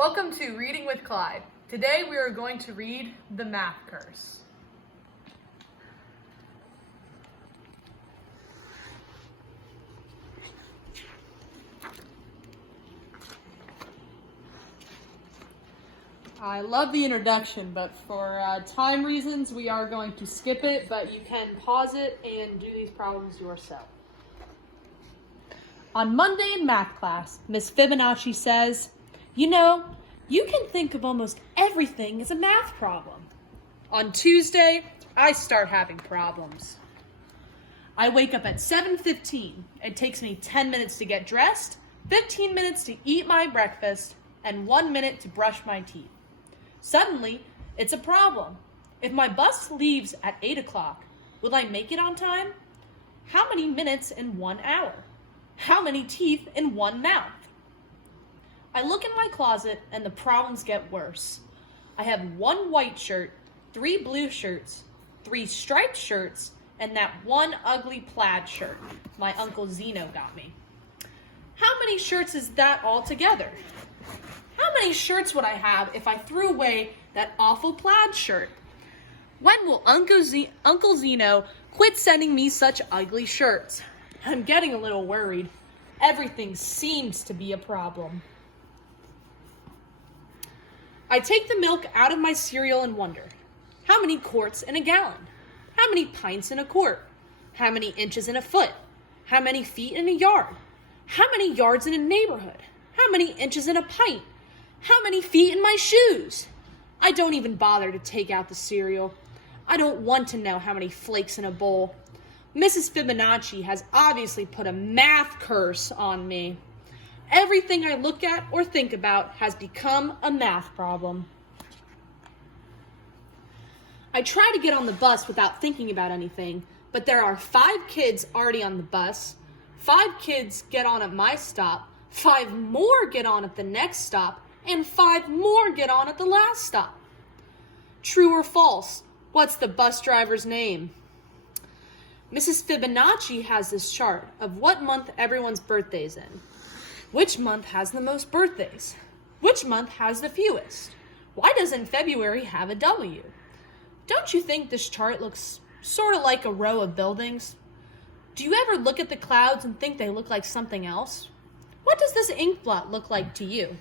Welcome to Reading with Clyde. Today we are going to read The Math Curse. I love the introduction, but for time reasons we are going to skip it, but you can pause it and do these problems yourself. On Monday in math class, Miss Fibonacci says, "You know, you can think of almost everything as a math problem." On Tuesday, I start having problems. I wake up at 7:15. It takes me 10 minutes to get dressed, 15 minutes to eat my breakfast, and 1 minute to brush my teeth. Suddenly, it's a problem. If my bus leaves at 8 o'clock, will I make it on time? How many minutes in 1 hour? How many teeth in one mouth? I look in my closet and the problems get worse. I have 1 white shirt, 3 blue shirts, 3 striped shirts, and that 1 ugly plaid shirt my Uncle Zeno got me. How many shirts is that all together? How many shirts would I have if I threw away that awful plaid shirt? When will Uncle Zeno quit sending me such ugly shirts? I'm getting a little worried. Everything seems to be a problem. I take the milk out of my cereal and wonder, how many quarts in a gallon? How many pints in a quart? How many inches in a foot? How many feet in a yard? How many yards in a neighborhood? How many inches in a pint? How many feet in my shoes? I don't even bother to take out the cereal. I don't want to know how many flakes in a bowl. Mrs. Fibonacci has obviously put a math curse on me. Everything I look at or think about has become a math problem. I try to get on the bus without thinking about anything, but there are 5 kids already on the bus. 5 kids get on at my stop, 5 more get on at the next stop, and 5 more get on at the last stop. True or false? What's the bus driver's name? Mrs. Fibonacci has this chart of what month everyone's birthday's in. Which month has the most birthdays? Which month has the fewest? Why doesn't February have a W? Don't you think this chart looks sort of like a row of buildings? Do you ever look at the clouds and think they look like something else? What does this ink blot look like to you?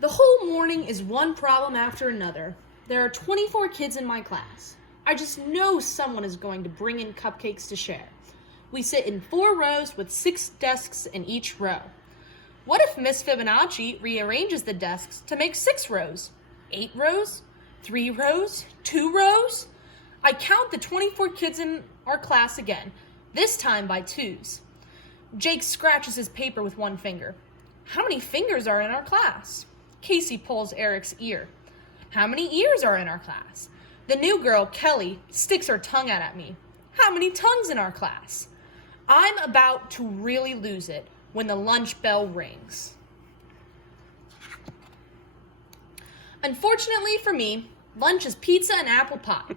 The whole morning is one problem after another. There are 24 kids in my class. I just know someone is going to bring in cupcakes to share. We sit in 4 rows with 6 desks in each row. What if Miss Fibonacci rearranges the desks to make 6 rows? 8 rows? 3 rows? 2 rows? I count the 24 kids in our class again, this time by 2s. Jake scratches his paper with 1 finger. How many fingers are in our class? Casey pulls Eric's ear. How many ears are in our class? The new girl, Kelly, sticks her tongue out at me. How many tongues in our class? I'm about to really lose it when the lunch bell rings. Unfortunately for me, lunch is pizza and apple pie.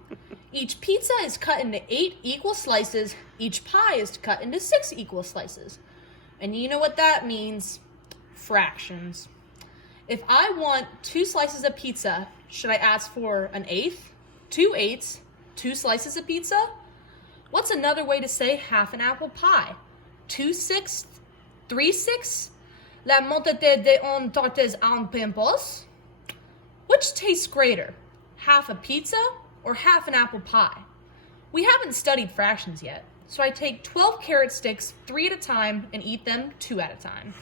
Each pizza is cut into 8 equal slices. Each pie is cut into 6 equal slices. And you know what that means? Fractions. If I want 2 slices of pizza, should I ask for an 1/8, 2 8s, 2 slices of pizza? What's another way to say half an apple pie? 2 6, 3 6? La montée de un tortes en pimpos? Which tastes greater, half a pizza or half an apple pie? We haven't studied fractions yet, so I take 12 carrot sticks 3 at a time and eat them 2 at a time.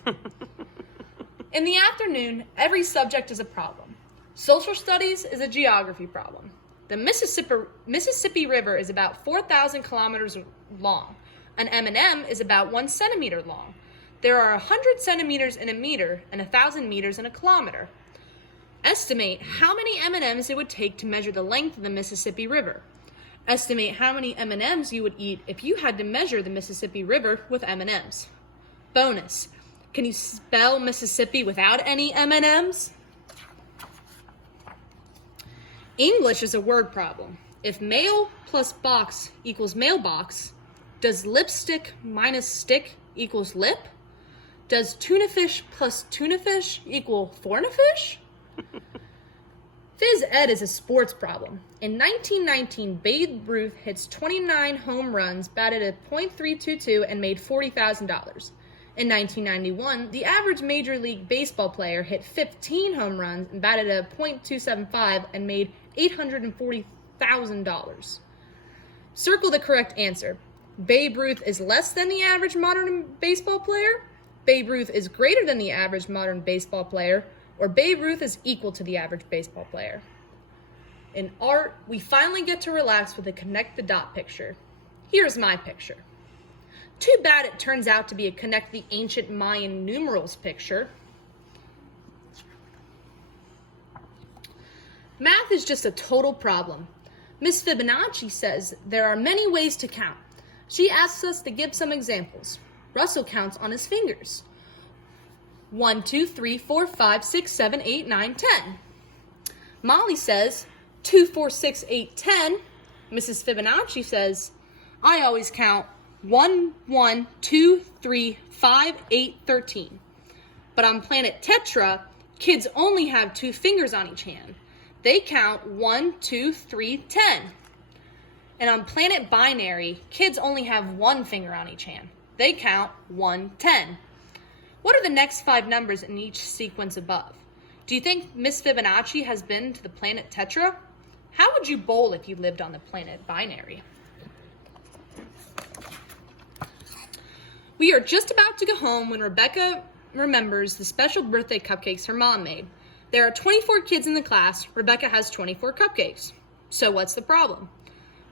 In the afternoon, every subject is a problem. Social studies is a geography problem. The Mississippi River is about 4,000 kilometers long. An M&M is about 1 centimeter long. There are 100 centimeters in a meter and 1,000 meters in a kilometer. Estimate how many M&Ms it would take to measure the length of the Mississippi River. Estimate how many M&Ms you would eat if you had to measure the Mississippi River with M&Ms. Bonus. Can you spell Mississippi without any M&Ms? English is a word problem. If mail plus box equals mailbox, does lipstick minus stick equals lip? Does tuna fish plus tuna fish equal forna fish? Phys Ed is a sports problem. In 1919, Babe Ruth hits 29 home runs, batted at .322, and made $40,000. In 1991, the average Major League Baseball player hit 15 home runs and batted at .275 and made $840,000. Circle the correct answer. Babe Ruth is less than the average modern baseball player, Babe Ruth is greater than the average modern baseball player, or Babe Ruth is equal to the average baseball player. In art, we finally get to relax with a connect the dot picture. Here's my picture. Too bad it turns out to be a connect the ancient Mayan numerals picture. Math is just a total problem. Miss Fibonacci says there are many ways to count. She asks us to give some examples. Russell counts on his fingers. 1, 2, 3, 4, 5, 6, 7, 8, 9, 10. Molly says 2, 4, 6, 8, 10. Mrs. Fibonacci says, I always count 1, 1, 2, 3, 5, 8, 13. But on planet Tetra, kids only have 2 fingers on each hand. They count 1, 2, 3, 10. And on planet Binary, kids only have 1 finger on each hand. They count 1, 10. What are the next 5 numbers in each sequence above? Do you think Miss Fibonacci has been to the planet Tetra? How would you bowl if you lived on the planet Binary? We are just about to go home when Rebecca remembers the special birthday cupcakes her mom made. There are 24 kids in the class. Rebecca has 24 cupcakes. So what's the problem?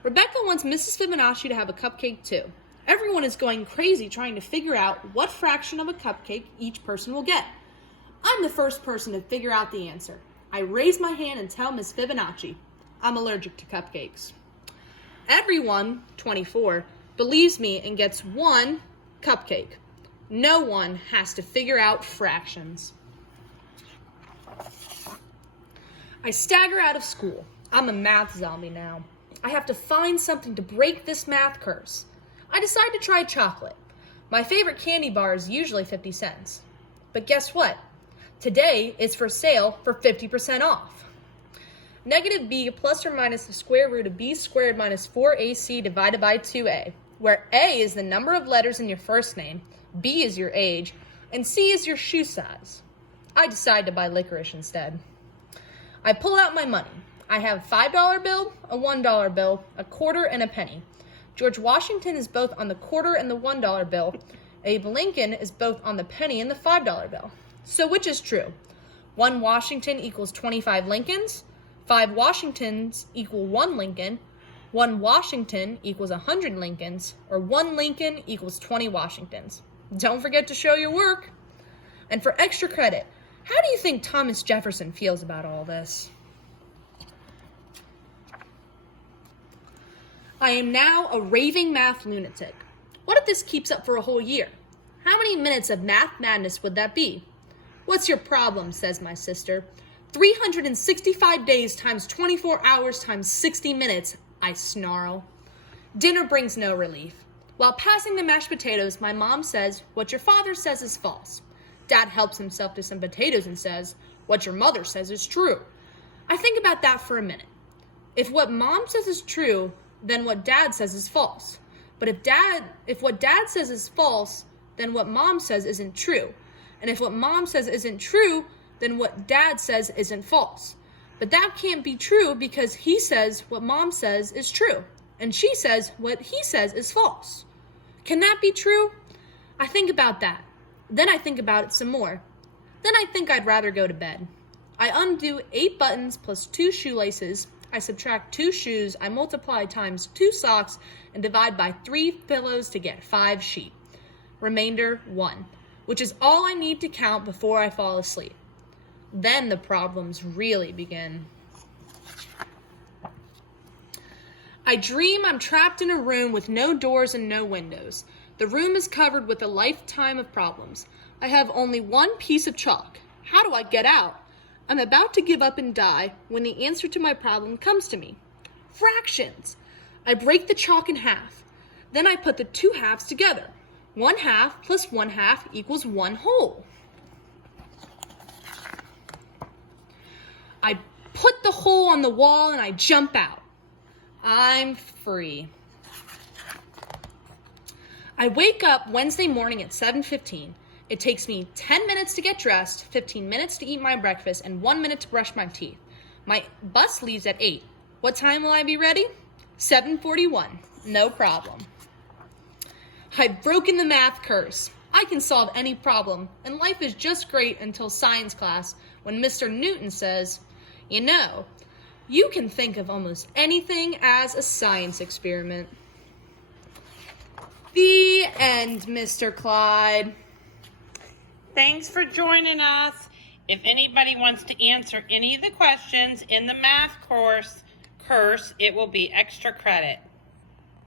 Rebecca wants Mrs. Fibonacci to have a cupcake too. Everyone is going crazy trying to figure out what fraction of a cupcake each person will get. I'm the first person to figure out the answer. I raise my hand and tell Miss Fibonacci, I'm allergic to cupcakes. Everyone, 24, believes me and gets 1 cupcake. No one has to figure out fractions. I stagger out of school. I'm a math zombie now. I have to find something to break this math curse. I decide to try chocolate. My favorite candy bar is usually 50 cents. But guess what? Today it's for sale for 50% off. Negative b plus or minus the square root of b squared minus 4ac divided by 2a, where a is the number of letters in your first name, b is your age, and c is your shoe size. I decide to buy licorice instead. I pull out my money. I have a $5 bill, a $1 bill, a quarter, and a penny. George Washington is both on the quarter and the $1 bill. Abe Lincoln is both on the penny and the $5 bill. So which is true? 1 Washington equals 25 Lincolns, 5 Washingtons equal 1 Lincoln, 1 Washington equals 100 Lincolns, or 1 Lincoln equals 20 Washingtons. Don't forget to show your work. And for extra credit, how do you think Thomas Jefferson feels about all this? I am now a raving math lunatic. What if this keeps up for a whole year? How many minutes of math madness would that be? What's your problem, says my sister. 365 days times 24 hours times 60 minutes, I snarl. Dinner brings no relief. While passing the mashed potatoes, my mom says, what your father says is false. Dad helps himself to some potatoes and says, what your mother says is true. I think about that for a minute. If what mom says is true, then what dad says is false. But if what dad says is false, then what mom says isn't true. And if what mom says isn't true, then what dad says isn't false. But that can't be true because he says what mom says is true, and she says what he says is false. Can that be true? I think about that. Then I think about it some more. Then I think I'd rather go to bed. I undo 8 buttons plus 2 shoelaces. I subtract 2 shoes. I multiply times 2 socks and divide by 3 pillows to get 5 sheep. Remainder 1, which is all I need to count before I fall asleep. Then the problems really begin. I dream I'm trapped in a room with no doors and no windows. The room is covered with a lifetime of problems. I have only 1 piece of chalk. How do I get out? I'm about to give up and die when the answer to my problem comes to me. Fractions. I break the chalk in half. Then I put the 2 halves together. 1/2 plus 1/2 equals 1 whole. I put the hole on the wall and I jump out. I'm free. I wake up Wednesday morning at 7:15. It takes me 10 minutes to get dressed, 15 minutes to eat my breakfast, and 1 minute to brush my teeth. My bus leaves at 8. What time will I be ready? 7:41. No problem. I've broken the math curse. I can solve any problem, and life is just great until science class when Mr. Newton says, you know, you can think of almost anything as a science experiment. The end, Mr. Clyde. Thanks for joining us. If anybody wants to answer any of the questions in the math course, it will be extra credit.